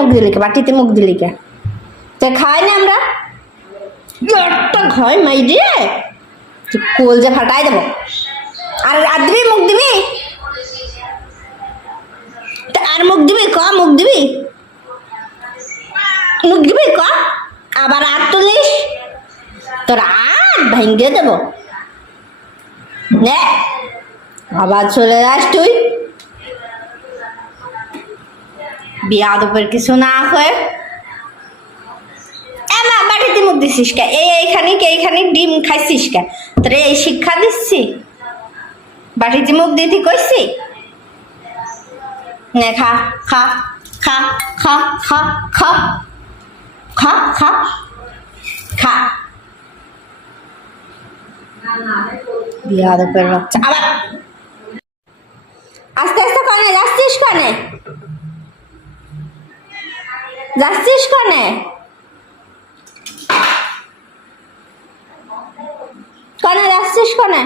মুখ দিলি কে, বাটিতে মুখ দিলি কে? তো খাই না আমরা একটা ঘয় মাই দিয়ে কোল যে ফাটাই দেবো। আর আর দিবি মুখ দিবি, আর মুখ দিবি ক, মুখ দিবি, মুখ দিবি ক, আবার আর তুলিস তোর আর ভেঙে দেবো। আবার চলে যাস তুই, বিয়াদবের কিছু না হয়ে। মা বাড়িতে মুখ দিছিস কে? এইখানে ডিম খাইছিস কে? তোরে এই শিক্ষা দিচ্ছি? বাড়িতে মুখ দিতে কইছি? নে খা খা খা খা খা খা খা খা খা। বিয়াদবের বাচ্চা। আবার আস্তে আস্তে কনে যাচ্ছিস, কনে যাচ্ছিস, কনে কনে যাচ্ছিস, কনে?